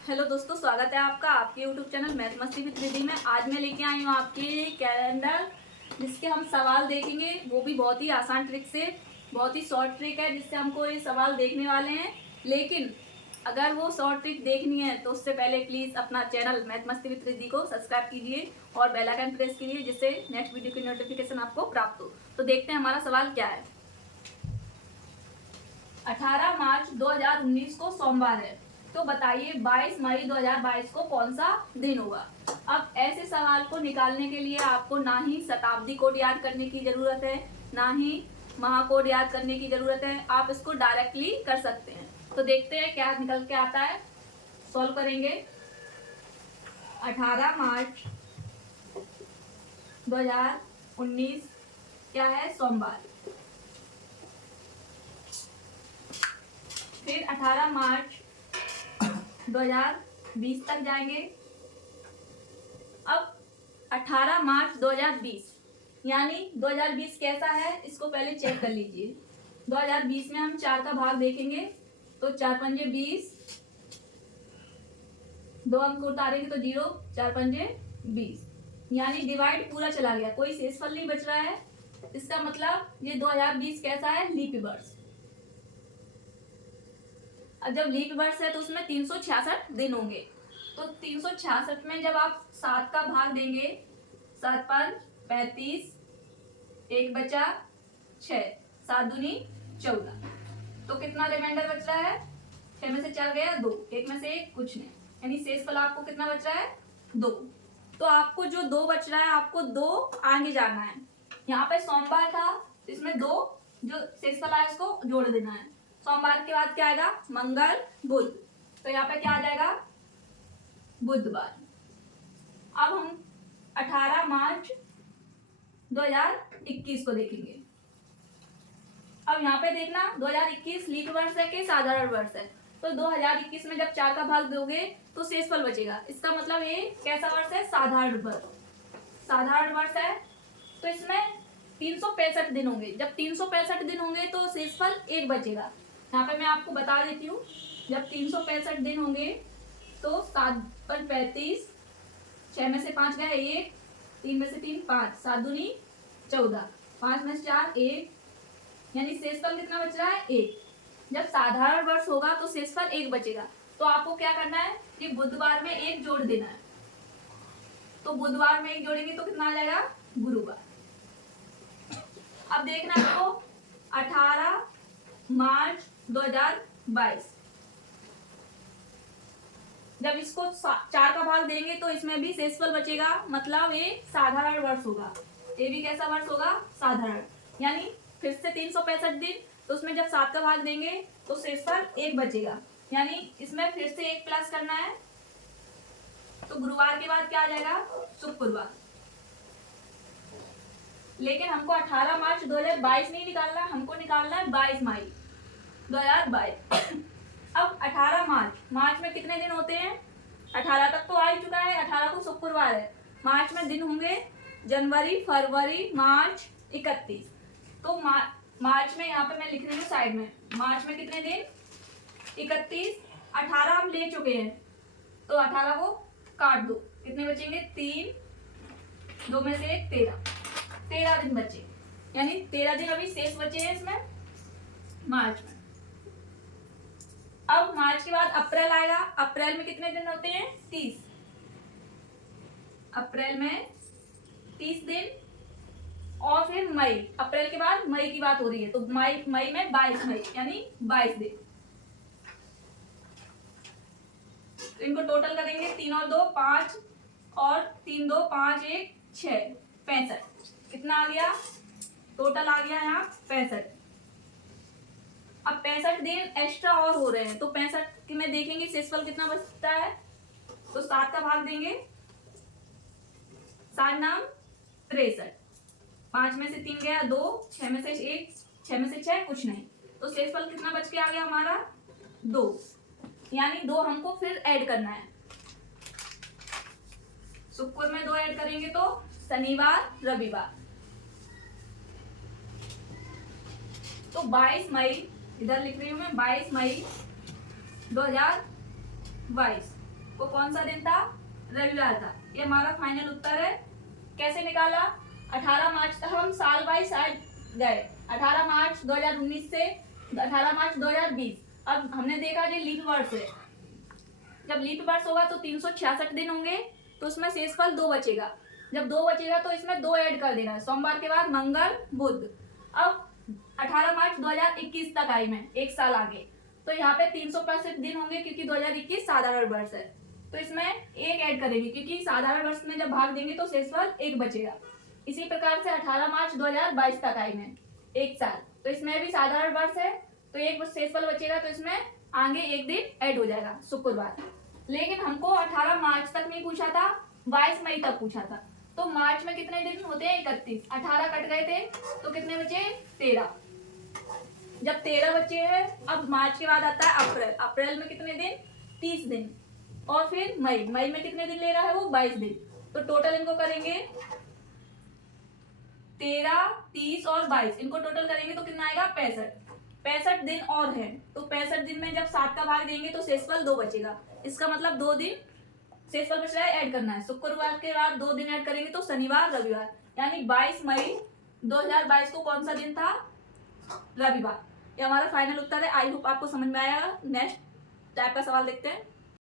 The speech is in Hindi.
हेलो दोस्तों, स्वागत है आपका आपके यूट्यूब चैनल मैथ मस्ती विद रिद्धि में। आज मैं लेके आई हूँ आपके कैलेंडर, जिसके हम सवाल देखेंगे, वो भी बहुत ही आसान ट्रिक से। बहुत ही शॉर्ट ट्रिक है जिससे हमको ये सवाल देखने वाले हैं। लेकिन अगर वो शॉर्ट ट्रिक देखनी है तो उससे पहले प्लीज़ अपना चैनल मैथ मस्ती विद रिद्धि को सब्सक्राइब कीजिए और बेल आइकन प्रेस कीजिए, जिससे नेक्स्ट वीडियो की नोटिफिकेशन आपको प्राप्त हो। तो देखते हैं हमारा सवाल क्या है। 18 मार्च 2019 को सोमवार है, तो बताइए 22 मई 2022 को कौन सा दिन होगा। अब ऐसे सवाल को निकालने के लिए आपको ना ही शताब्दी कोड याद करने की जरूरत है, ना ही महाकोड याद करने की जरूरत है। आप इसको डायरेक्टली कर सकते हैं। तो देखते हैं क्या निकल के आता है। सॉल्व करेंगे। 18 मार्च 2019 क्या है? सोमवार। फिर 18 मार्च 2020 तक जाएंगे। अब 18 मार्च 2020 यानी 2020 कैसा है, इसको पहले चेक कर लीजिए। 2020 में हम 4 का भाग देखेंगे तो 4 पंजे 20, 2 अंक उतारेंगे तो 0, 4 पंजे 20, यानी डिवाइड पूरा चला गया, कोई शेषफल नहीं बच रहा है। इसका मतलब ये 2020 कैसा है? लीप वर्ष। अब जब लीप वर्ष है तो उसमें 366 दिन होंगे। तो 366 में जब आप 7 का भाग देंगे, 7 5 35, 1 बचा 6, 7 दूनी 14, तो कितना रिमाइंडर बच रहा है? 6 में से 4 गया 2, 1 में से 1 कुछ नहीं, यानी शेषफल आपको कितना बच रहा है? 2। तो आपको जो 2 बच रहा है, आपको 2 आगे जाना है। यहाँ पे सोमवार था, इसमें 2 जो शेषफल आया इसको जोड़ देना है। सोमवार के बाद क्या आएगा? मंगल बुध, तो यहाँ पे क्या आ जाएगा? बुधवार। अब हम 18 मार्च 2021 को देखेंगे। अब यहाँ पे देखना 2021 लीप वर्ष है कि साधारण वर्ष है। तो 2021 में जब 4 का भाग दोगे तो शेषफल बचेगा। इसका मतलब ये कैसा वर्ष है? साधारण वर्ष। साधारण वर्ष है तो इसमें 365 दिन होंगे। जब 365 दिन होंगे तो शेषफल 1 बचेगा। यहाँ पे मैं आपको बता देती हूँ, जब 365 दिन होंगे तो 7 पर 35, 6 में से 5 गया 1, 3 में से 3 5, 7 दूनी 14, 5 में से 4 1, यानी शेषफल कितना बच रहा है? 1। जब साधारण वर्ष होगा तो शेषफल 1 बचेगा। तो आपको क्या करना है कि बुधवार में 1 जोड़ देना है। तो बुधवार में 1 जोड़ेंगे तो कितना आ जाएगा? गुरुवार। अब देखना आपको 18 मार्च 2022, जब इसको 4 का भाग देंगे तो इसमें भी शेषफल बचेगा, मतलब ये साधारण वर्ष होगा। ये भी कैसा वर्ष होगा? साधारण। यानी फिर से 365 दिन, तो उसमें जब 7 का भाग देंगे तो शेषफल 1 बचेगा, यानी इसमें फिर से 1 प्लस करना है। तो गुरुवार के बाद क्या आ जाएगा? शुक्रवार। लेकिन हमको 18 मार्च 2022 नहीं निकालना, हमको निकालना है 22 मई 2022। अब 18 मार्च में कितने दिन होते हैं? 18 तक तो आ ही चुका है, 18 को शुक्रवार है। मार्च में दिन होंगे जनवरी फरवरी मार्च 31। तो मार्च में यहाँ पे मैं लिख रही हूँ साइड में, मार्च में कितने दिन? 31। 18 हम ले चुके हैं तो 18 को काट दो, कितने बचेंगे? 3, 2 में से 1 13 दिन बचे, यानी 13 दिन अभी शेष बचे हैं इसमें मार्च में। अब मार्च के बाद अप्रैल आएगा। अप्रैल में कितने दिन होते हैं? 30। अप्रैल में 30 दिन। और फिर मई, अप्रैल के बाद मई की बात हो रही है तो मई में 22 मई, यानी 22 दिन। तो इनको टोटल करेंगे, 3 और 2 5, और 3 2 5 1 6, 65। कितना आ गया? टोटल आ गया यहाँ 65। अब 65 दिन एक्स्ट्रा और हो रहे हैं, तो 65 में देखेंगे शेषफल कितना बचता है। तो 7 का भाग देंगे, 7 नाम 63, 5 में से 3 गया 2, 6 में से 1, 6 में से 6 कुछ नहीं, तो शेषफल कितना बच के आ गया हमारा? 2, यानी 2 हमको फिर ऐड करना है। शुक्र में 2 ऐड करेंगे तो शनिवार रविवार। तो 22 मई, इधर लिख रही हूं मैं 22 मई 2022 को कौन सा दिन था? रविवार था। ये हमारा फाइनल उत्तर है। कैसे निकाला? 18 मार्च तक हम साल बाई साल गए, 18 मार्च 2019 से 18 मार्च 2020। अब हमने देखा ये लीप वर्ष है, जब लीप वर्ष होगा तो 366 दिन होंगे, तो उसमें शेषफल 2 बचेगा। जब 2 बचेगा तो इसमें 2 ऐड कर देना है, सोमवार के बाद मंगल बुध। अब 18 मार्च 2021 तक आई मैं, एक साल आगे, तो यहाँ पे 365 दिन होंगे क्योंकि 2021 साधारण वर्ष है, तो इसमें 1 ऐड करेंगे क्योंकि साधारण वर्ष में जब भाग देंगे तो शेषफल 1 बचेगा। इसी प्रकार से 18 मार्च 2022 तक आई मैं, एक साल, तो इसमें भी साधारण वर्ष है तो 1 शेषफल बचेगा, तो इसमें आगे 1 दिन ऐड हो जाएगा, शुक्रवार। लेकिन हमको 18 मार्च तक नहीं पूछा था, 22 मई तक पूछा था। तो मार्च में कितने दिन होते हैं? 31, 18 कट गए थे तो कितने बचे? 13। जब 13 बचे हैं, अब मार्च के बाद आता है अप्रैल। अप्रैल में कितने दिन? 30 दिन। और फिर मई, मई में कितने दिन ले रहा है वो? 22 दिन। तो टोटल इनको करेंगे 13, 30 और 22, इनको टोटल करेंगे तो कितना आएगा? 65 दिन और है, तो 65 दिन में जब 7 का भाग देंगे तो शेषफल 2 बचेगा। इसका मतलब 2 दिन शेषफल बच रहा है, ऐड करना है। शुक्रवार के बाद 2 दिन ऐड करेंगे तो शनिवार रविवार, यानी 22 मई 2022 को कौन सा दिन था? रविवार। ये हमारा फाइनल उत्तर है। आई होप आपको समझ में आया। नेक्स्ट टाइप का सवाल देखते हैं।